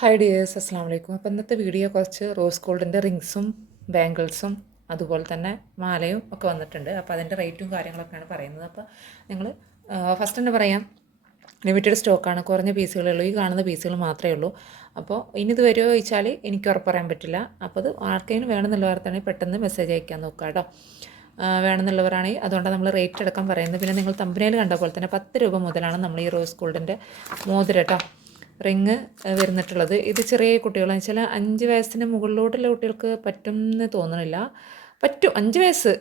Hi dears അസ്സാം വലൈക്കും അപ്പോൾ ഇന്നത്തെ വീഡിയോ കുറച്ച് റോസ് ഗോൾഡിന്റെ റിങ്സും ബാംഗിൾസും അതുപോലെ തന്നെ മാലയും ഒക്കെ വന്നിട്ടുണ്ട്. അപ്പോൾ അതിന്റെ റേറ്റും കാര്യങ്ങളൊക്കെയാണ് പറയുന്നത്. അപ്പോൾ നിങ്ങൾ ഫസ്റ്റ് തന്നെ പറയാം. ലിമിറ്റഡ് സ്റ്റോക്കാണ് കുറഞ്ഞ പീസുകളേ ഉള്ളൂ. ഈ കാണുന്ന പീസുകൾ മാത്രമേ ഉള്ളൂ. അപ്പോൾ ഇനി ഇത് വരുമോ ചോദിച്ചാൽ എനിക്ക് ഉറപ്പ് പറയാൻ പറ്റില്ല. അപ്പോൾ അത് ആർക്കെങ്കിലും വേണമെന്നുള്ളവർക്കാണെങ്കിൽ പെട്ടെന്ന് മെസ്സേജ് അയക്കാൻ നോക്കുക കേട്ടോ. വേണമെന്നുള്ളവരാണെങ്കിൽ അതുകൊണ്ടാണ് നമ്മൾ റേറ്റ് എടുക്കാൻ പറയുന്നത്. പിന്നെ നിങ്ങൾ തമ്പനയിൽ കണ്ട പോലെ തന്നെ പത്ത് രൂപ മുതലാണ് നമ്മൾ ഈ റോസ് ഗോൾഡിന്റെ മോതിരം കേട്ടോ. റിങ് വരുന്നിട്ടുള്ളത്. ഇത് ചെറിയ കുട്ടികളെന്ന് വെച്ചാൽ അഞ്ച് വയസ്സിന് മുകളിലോട്ടുള്ള കുട്ടികൾക്ക് പറ്റും എന്ന് തോന്നണില്ല. പറ്റും. അഞ്ച് വയസ്സ്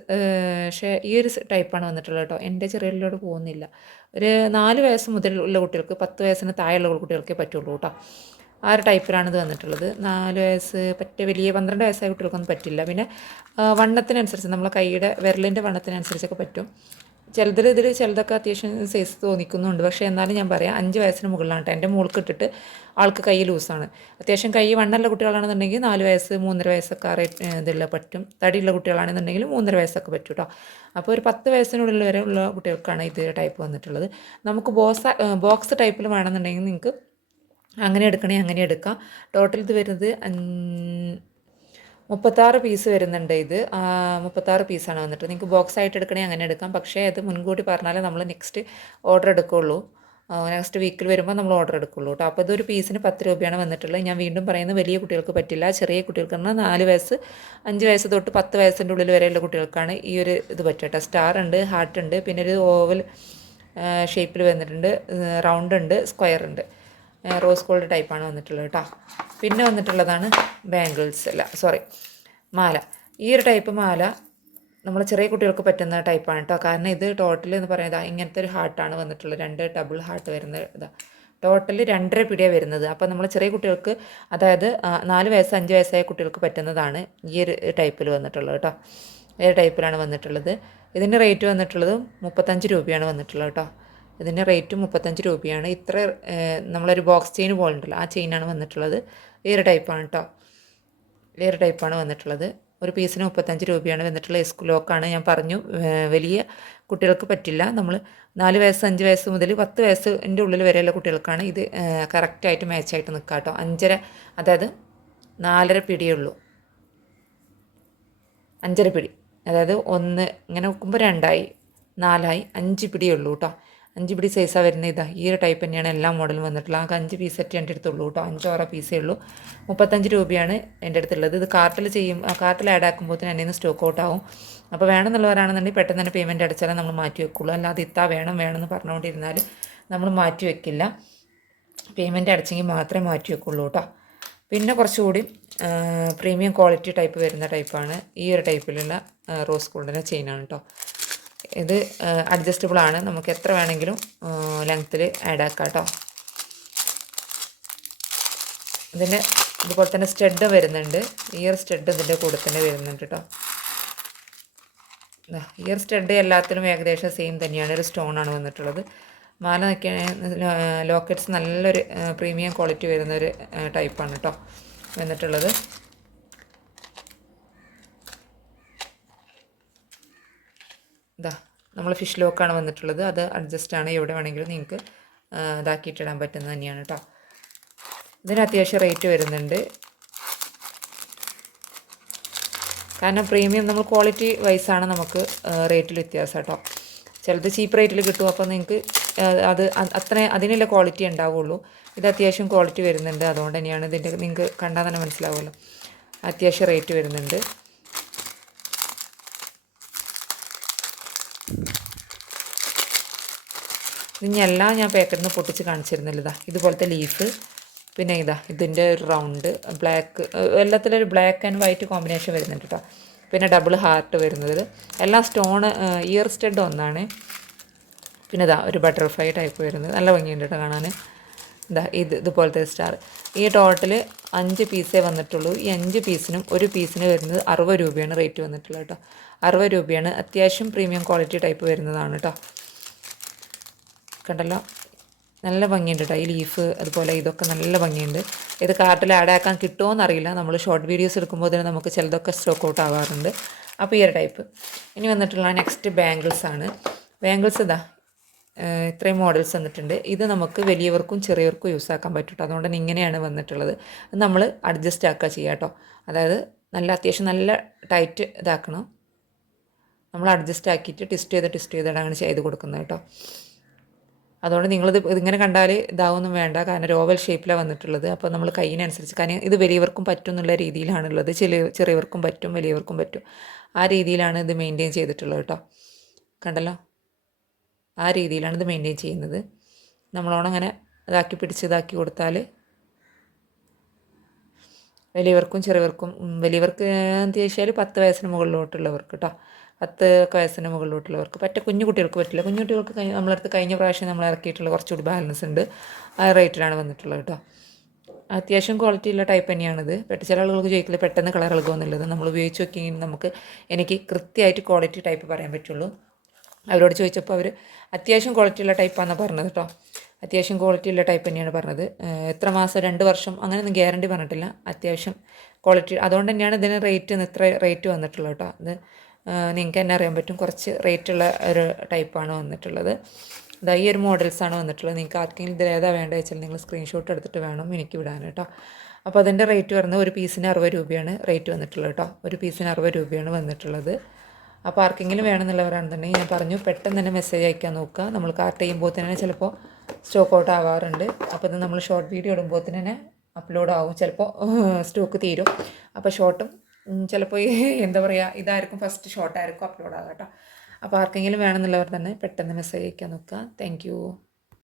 പക്ഷേ ഈ ഒരു ടൈപ്പാണ് വന്നിട്ടുള്ളത് കേട്ടോ. എന്റെ ചെറിയതിലോട്ട് പോകുന്നില്ല. ഒരു നാല് വയസ്സ് മുതലുള്ള കുട്ടികൾക്ക് പത്ത് വയസ്സിന് താഴെയുള്ള കുട്ടികൾക്കേ പറ്റുള്ളൂ കേട്ടോ. ആ ഒരു ടൈപ്പിലാണ് ഇത് വന്നിട്ടുള്ളത്. നാല് വയസ്സ് പറ്റ വലിയ പന്ത്രണ്ട് വയസ്സായ കുട്ടികൾക്കൊന്നും പറ്റില്ല. പിന്നെ വണ്ണത്തിനനുസരിച്ച് നമ്മളെ കൈയുടെ വിരലിന്റെ വണ്ണത്തിനനുസരിച്ചൊക്കെ പറ്റും. ചിലതിൽ ഇതിൽ ചിലതൊക്കെ അത്യാവശ്യം സൈസ് തോന്നിക്കുന്നുണ്ട്. പക്ഷേ എന്നാലും ഞാൻ പറയാം അഞ്ച് വയസ്സിന് മുകളിലാണ് കേട്ടോ എന്റെ മോൾക്ക് ഇട്ടിട്ട് ആൾക്ക് കൈ ലൂസാണ്. അത്യാവശ്യം കൈ വണ്ണുള്ള കുട്ടികളാണെന്നുണ്ടെങ്കിൽ നാല് വയസ്സ് മൂന്നര വയസ്സൊക്കെ അറേ ഇതുള്ള പറ്റും. തടിയുള്ള കുട്ടികളാണെന്നുണ്ടെങ്കിൽ മൂന്നര വയസ്സൊക്കെ പറ്റും കേട്ടോ അപ്പോൾ ഒരു പത്ത് വയസ്സിനുള്ളിൽ വരെ ഉള്ള കുട്ടികൾക്കാണ് ഇത് ടൈപ്പ് വന്നിട്ടുള്ളത്. നമുക്ക് ബോക്സ് ബോക്സ് ടൈപ്പിൽ വേണമെന്നുണ്ടെങ്കിൽ നിങ്ങൾക്ക് അങ്ങനെ എടുക്കണേ അങ്ങനെ എടുക്കാം. ടോട്ടൽ ഇത് വരുന്നത് മുപ്പത്താറ് പീസ് വരുന്നുണ്ട് ഇത്. മുപ്പത്താറ് പീസാണ് വന്നിട്ട്. നിങ്ങൾക്ക് ബോക്സ് ആയിട്ട് എടുക്കണേ അങ്ങനെ എടുക്കാം. പക്ഷേ അത് മുൻകൂട്ടി പറഞ്ഞാലേ നമ്മൾ നെക്സ്റ്റ് ഓർഡർ എടുക്കുള്ളൂ. നെക്സ്റ്റ് വീക്കിൽ വരുമ്പോൾ നമ്മൾ ഓർഡർ എടുക്കുള്ളൂ കേട്ടോ. അപ്പോൾ ഇതൊരു പീസിന് പത്ത് രൂപയാണ് വന്നിട്ടുള്ളത്. ഞാൻ വീണ്ടും പറയുന്നത് വലിയ കുട്ടികൾക്ക് പറ്റില്ല. ചെറിയ കുട്ടികൾക്ക് പറഞ്ഞാൽ നാല് വയസ്സ് അഞ്ച് വയസ്സ് തൊട്ട് പത്ത് വയസ്സിന്റെ ഉള്ളിൽ വരെയുള്ള കുട്ടികൾക്കാണ് ഈ ഒരു ഇത് പറ്റുക സ്റ്റാർ ഉണ്ട് ഹാർട്ട് ഉണ്ട് പിന്നെ ഒരു ഓവൽ ഷേപ്പിൽ വന്നിട്ടുണ്ട് റൗണ്ട് ഉണ്ട് സ്ക്വയർ ഉണ്ട്. റോസ് ഗോൾഡ് ടൈപ്പാണ് വന്നിട്ടുള്ളത് കേട്ടോ പിന്നെ വന്നിട്ടുള്ളതാണ് ബാംഗിൾസ് അല്ല സോറി മാല. ഈ ഒരു ടൈപ്പ് മാല നമ്മൾ ചെറിയ കുട്ടികൾക്ക് പറ്റുന്ന ടൈപ്പാണ് കേട്ടോ കാരണം ഇത് ടോട്ടൽ എന്ന് പറയുന്നത് ഇങ്ങനത്തെ ഒരു ഹാർട്ടാണ് വന്നിട്ടുള്ളത്. രണ്ട് ഡബിൾ ഹാർട്ട് വരുന്ന ഇതാ. ടോട്ടൽ രണ്ടര പിടിയാണ് വരുന്നത്. അപ്പോൾ നമ്മൾ ചെറിയ കുട്ടികൾക്ക് അതായത് നാല് വയസ്സ് അഞ്ച് വയസ്സായ കുട്ടികൾക്ക് പറ്റുന്നതാണ് ഈ ഒരു ടൈപ്പിൽ വന്നിട്ടുള്ളത് കേട്ടോ ഈ ടൈപ്പിലാണ് വന്നിട്ടുള്ളത്. ഇതിന്റെ റേറ്റ് വന്നിട്ടുള്ളത് മുപ്പത്തഞ്ച് രൂപയാണ് വന്നിട്ടുള്ളത് കേട്ടോ ഇതിന്റെ റേറ്റ് മുപ്പത്തഞ്ച് രൂപയാണ്. ഇത്ര നമ്മളൊരു ബോക്സ് ചെയിൻ പോലുണ്ടല്ലോ. ആ ചെയിനാണ് വന്നിട്ടുള്ളത്. വേറെ ടൈപ്പാണ് കേട്ടോ വേറെ ടൈപ്പാണ് വന്നിട്ടുള്ളത്. ഒരു പീസിന് മുപ്പത്തഞ്ച് രൂപയാണ് വന്നിട്ടുള്ള എസ്കു ലോക്കാണ് ഞാൻ പറഞ്ഞു വലിയ കുട്ടികൾക്ക് പറ്റില്ല. നമ്മൾ നാല് വയസ്സ് അഞ്ച് വയസ്സ് മുതൽ പത്ത് വയസ്സിന്റെ ഉള്ളിൽ വരെയുള്ള കുട്ടികൾക്കാണ് ഇത് കറക്റ്റായിട്ട് മാച്ചായിട്ട് നിൽക്കുക കേട്ടോ അഞ്ചര അതായത് നാലര പിടിയേ ഉള്ളൂ. അഞ്ചര പിടി. അതായത് ഒന്ന് ഇങ്ങനെ നോക്കുമ്പോൾ രണ്ടായി നാലായി അഞ്ച് പിടിയേ ഉള്ളൂ കേട്ടോ അഞ്ച് പിടി സൈസാണ് വരുന്നത്. ഇതാ ഈ ഒരു ടൈപ്പ് തന്നെയാണ് എല്ലാ മോഡലും വന്നിട്ടുള്ളത്. ആ അഞ്ച് പീസ് സെറ്റ് എന്റെ അടുത്തുള്ളൂ കേട്ടോ. അഞ്ചോ ആറോ പീസേ ഉള്ളൂ. മുപ്പത്തഞ്ച് രൂപയാണ് എന്റെ അടുത്തുള്ളത്. ഇത് കാർട്ടിൽ ചെയ്യും കാർട്ടിൽ ആഡ് ആക്കുമ്പോൾ എന്റെ നിന്ന് സ്റ്റോക്ക് ഔട്ട് ആവും. അപ്പോൾ വേണമെന്നുള്ളവരാണെന്നുണ്ടെങ്കിൽ പെട്ടെന്ന് തന്നെ പേയ്മെന്റ് അടച്ചാലേ നമ്മൾ മാറ്റി വെക്കുള്ളൂ. അല്ലാതെ ഇത്താ വേണം വേണമെന്ന് പറഞ്ഞുകൊണ്ടിരുന്നാൽ നമ്മൾ മാറ്റി വെക്കില്ല. പേയ്മെന്റ് അടച്ചെങ്കിൽ മാത്രമേ മാറ്റി വെക്കുള്ളൂ കേട്ടോ. പിന്നെ കുറച്ചുകൂടി പ്രീമിയം ക്വാളിറ്റി ടൈപ്പ് വരുന്ന ടൈപ്പാണ് ഈ ഒരു ടൈപ്പിലുള്ള റോസ് ഗോൾഡിന്റെ ചെയിനാണ് കേട്ടോ. ഇത് അഡ്ജസ്റ്റബിൾ ആണ്. നമുക്ക് എത്ര വേണമെങ്കിലും ലെങ്ത്തിൽ ആഡ് ആക്കാം കേട്ടോ ഇതിന്റെ ഇതുപോലെ തന്നെ സ്റ്റഡ് വരുന്നുണ്ട്. ഇയർ സ്റ്റഡ് ഇതിന്റെ കൂടെ തന്നെ വരുന്നുണ്ട് കേട്ടോ ഇയർ സ്റ്റഡ് എല്ലാത്തിലും ഏകദേശം സെയിം തന്നെയാണ്. ഒരു സ്റ്റോൺ ആണ് വന്നിട്ടുള്ളത്. മാല നിൽക്കുകയാണെങ്കിൽ ലോക്കറ്റ്സ് നല്ലൊരു പ്രീമിയം ക്വാളിറ്റി വരുന്നൊരു ടൈപ്പാണ് കേട്ടോ വന്നിട്ടുള്ളത്. ഇതാ നമ്മൾ ഫിഷ് ലോക്കാണ് വന്നിട്ടുള്ളത്. അത് അഡ്ജസ്റ്റ് ആണ്. എവിടെ വേണമെങ്കിലും നിങ്ങൾക്ക് ഇതാക്കിയിട്ടിടാൻ പറ്റുന്നത് തന്നെയാണ് കേട്ടോ ഇതിന് അത്യാവശ്യം റേറ്റ് വരുന്നുണ്ട്. കാരണം പ്രീമിയം നമ്മൾ ക്വാളിറ്റി വൈസാണ് നമുക്ക് റേറ്റിൽ വ്യത്യാസം കേട്ടോ ചിലത് ചീപ്പ് റേറ്റിൽ കിട്ടും. അപ്പോൾ നിങ്ങൾക്ക് അത് അത്ര അതിനുള്ള ക്വാളിറ്റി ഉണ്ടാവുള്ളൂ. ഇത് അത്യാവശ്യം ക്വാളിറ്റി വരുന്നുണ്ട്. അതുകൊണ്ട് തന്നെയാണ് ഇതിന്റെ നിങ്ങൾക്ക് കണ്ടാൽ തന്നെ മനസ്സിലാവുമല്ലോ. അത്യാവശ്യം റേറ്റ് വരുന്നുണ്ട്. ഇനി എല്ലാം ഞാൻ പാക്കറ്റിൽ നിന്ന് പൊട്ടിച്ച് കാണിച്ചിരുന്നില്ല ഇതാ. ഇതുപോലത്തെ ലീഫ് പിന്നെ ഇതാ ഇതിന്റെ ഒരു റൗണ്ട് ബ്ലാക്ക് എല്ലാത്തിലും ഒരു ബ്ലാക്ക് ആൻഡ് വൈറ്റ് കോമ്പിനേഷൻ വരുന്നുണ്ട് കേട്ടോ. പിന്നെ ഡബിൾ ഹാർട്ട് വരുന്നത്. എല്ലാ സ്റ്റോൺ ഇയർ സ്റ്റഡ് ഒന്നാണ്. പിന്നെ ഇതാ ഒരു ബട്ടർഫ്ലൈ ടൈപ്പ് വരുന്നത്. നല്ല ഭംഗിയുണ്ട് കേട്ടോ കാണാൻ. ഇതാ ഇത് ഇതുപോലത്തെ സ്റ്റാർ ഈ ടോട്ടൽ അഞ്ച് പീസേ വന്നിട്ടുള്ളൂ. ഈ അഞ്ച് പീസിനും ഒരു പീസിന് വരുന്നത് അറുപത് രൂപയാണ് റേറ്റ് വന്നിട്ടുള്ളത് കേട്ടോ. അറുപത് രൂപയാണ്. അത്യാവശ്യം പ്രീമിയം ക്വാളിറ്റി ടൈപ്പ് വരുന്നതാണ് കേട്ടോ. കണ്ടല്ലോ? നല്ല ഭംഗിയുണ്ട് കേട്ടോ ഈ ലീഫ് അതുപോലെ ഇതൊക്കെ നല്ല ഭംഗിയുണ്ട്. ഇത് കാർട്ടിൽ ആഡ് ആക്കാൻ കിട്ടുമോ എന്നറിയില്ല നമ്മൾ ഷോർട്ട് വീഡിയോസ് എടുക്കുമ്പോൾ തന്നെ നമുക്ക് ചിലതൊക്കെ സ്റ്റോക്ക് ഔട്ട് ആവാറുണ്ട്. അപ്പോൾ ഈ ഒരു ടൈപ്പ് ഇനി വന്നിട്ടുള്ള നെക്സ്റ്റ് ബാംഗിൾസ് ആണ്. ബാംഗിൾസ് ഇതാ ഇത്രയും മോഡൽസ് വന്നിട്ടുണ്ട് ഇത് നമുക്ക് വലിയവർക്കും ചെറിയവർക്കും യൂസ് ആക്കാൻ പറ്റും അതുകൊണ്ട് ഇങ്ങനെയാണ് വന്നിട്ടുള്ളത്. നമ്മൾ അഡ്ജസ്റ്റ് ആക്കുക ചെയ്യുക കേട്ടോ അതായത് നല്ല അത്യാവശ്യം നല്ല ടൈറ്റ് ഇതാക്കണം. നമ്മൾ അഡ്ജസ്റ്റ് ആക്കിയിട്ട് ട്വിസ്റ്റ് ചെയ്ത് ട്വിസ്റ്റ് ചെയ്തിട്ടാണ് ചെയ്ത് കൊടുക്കുന്നത് കേട്ടോ അതുകൊണ്ട് നിങ്ങളിത് ഇതിങ്ങനെ കണ്ടാൽ ഇതാവൊന്നും വേണ്ട. കാരണം രോവൽ ഷേപ്പിലാണ് വന്നിട്ടുള്ളത്. അപ്പോൾ നമ്മൾ കൈയിനനുസരിച്ച് കാരണം ഇത് വലിയവർക്കും പറ്റും എന്നുള്ള രീതിയിലാണുള്ളത്. ചെറിയ ചെറിയവർക്കും പറ്റും വലിയവർക്കും പറ്റും. ആ രീതിയിലാണ് ഇത് മെയിന്റെയിൻ ചെയ്തിട്ടുള്ളത് കേട്ടോ കണ്ടല്ലോ? ആ രീതിയിലാണ് ഇത് മെയിന്റെയിൻ ചെയ്യുന്നത്. നമ്മളോണം അങ്ങനെ ഇതാക്കി പിടിച്ച് ഇതാക്കി കൊടുത്താൽ വലിയവർക്കും ചെറിയവർക്കും വലിയവർക്ക് എന്ത് ചോദിച്ചാൽ പത്ത് വയസ്സിന് മുകളിലോട്ടുള്ളവർക്ക് കേട്ടോ പത്ത് ഒക്കെ വയസ്സിന് മുകളിലോട്ടുള്ളവർക്ക് പറ്റ കുഞ്ഞു കുട്ടികൾക്ക് പറ്റില്ല. കുഞ്ഞു കുട്ടികൾക്ക് കഴിഞ്ഞ നമ്മളടുത്ത് കഴിഞ്ഞ പ്രാവശ്യം നമ്മൾ ഇറക്കിയിട്ടുള്ള കുറച്ചുകൂടി ബാലൻസ് ഉണ്ട്. ആ റേറ്റിലാണ് വന്നിട്ടുള്ളത് കേട്ടോ അത്യാവശ്യം ക്വാളിറ്റി ഉള്ള ടൈപ്പ് തന്നെയാണിത്. പെട്ട ചില ആളുകൾക്ക് ചോദിക്കില്ല പെട്ടെന്ന് കളർ ഇളകുമെന്നുള്ളത്. നമ്മൾ ഉപയോഗിച്ച് നോക്കിയെങ്കിൽ നമുക്ക് എനിക്ക് കൃത്യമായിട്ട് ക്വാളിറ്റി ടൈപ്പ് പറയാൻ പറ്റുള്ളൂ. അവരോട് ചോദിച്ചപ്പോൾ അവർ അത്യാവശ്യം ക്വാളിറ്റി ഉള്ള ടൈപ്പാണെന്ന് പറഞ്ഞത് കേട്ടോ അത്യാവശ്യം ക്വാളിറ്റി ഉള്ള ടൈപ്പ് തന്നെയാണ് പറഞ്ഞത്. എത്ര മാസം രണ്ട് വർഷം അങ്ങനെയൊന്നും ഗ്യാരണ്ടി പറഞ്ഞിട്ടില്ല. അത്യാവശ്യം ക്വാളിറ്റി അതുകൊണ്ട് തന്നെയാണ് ഇതിന് റേറ്റ് ഇത്ര റേറ്റ് വന്നിട്ടുള്ളത് കേട്ടോ അത് നിങ്ങൾക്ക് തന്നെ അറിയാൻ പറ്റും. കുറച്ച് റേറ്റുള്ള ഒരു ടൈപ്പാണ് വന്നിട്ടുള്ളത്. ഇതാ ഈ ഒരു മോഡൽസാണ് വന്നിട്ടുള്ളത്. നിങ്ങൾക്ക് ആർക്കെങ്കിലും ഏതാ വേണ്ടത് വെച്ചാൽ നിങ്ങൾ സ്ക്രീൻഷോട്ട് എടുത്തിട്ട് വേണം എനിക്ക് വിടാൻ കേട്ടോ. അപ്പോൾ അതിന്റെ റേറ്റ് വരുന്നത് ഒരു പീസിന് അറുപത് രൂപയാണ് റേറ്റ് വന്നിട്ടുള്ളത് കേട്ടോ. ഒരു പീസിന് അറുപത് രൂപയാണ് വന്നിട്ടുള്ളത്. അപ്പോൾ ആർക്കെങ്കിലും വേണമെന്നുള്ളവരാണെന്നുണ്ടെങ്കിൽ ഞാൻ പറഞ്ഞു പെട്ടെന്ന് തന്നെ മെസ്സേജ് അയക്കാൻ നോക്കുക. നമ്മൾ കാർട്ട് ചെയ്യുമ്പോൾ തന്നെ ചിലപ്പോൾ സ്റ്റോക്ക് ഔട്ട് ആവാറുണ്ട്. അപ്പോൾ ഇത് നമ്മൾ ഷോർട്ട് വീഡിയോ ഇടുമ്പോൾ തന്നെ അപ്ലോഡ് ആവും. ചിലപ്പോൾ സ്റ്റോക്ക് തീരും. അപ്പോൾ ഷോർട്ടും ചിലപ്പോൾ എന്താ പറയുക ഇതായിരിക്കും ഫസ്റ്റ് ഷോർട്ടായിരിക്കും അപ്ലോഡ് ആകാം കേട്ടോ അപ്പോൾ ആർക്കെങ്കിലും വേണമെന്നുള്ളവർ തന്നെ പെട്ടെന്ന് മെസ്സേജ് അയക്കാൻ നോക്കുക. താങ്ക്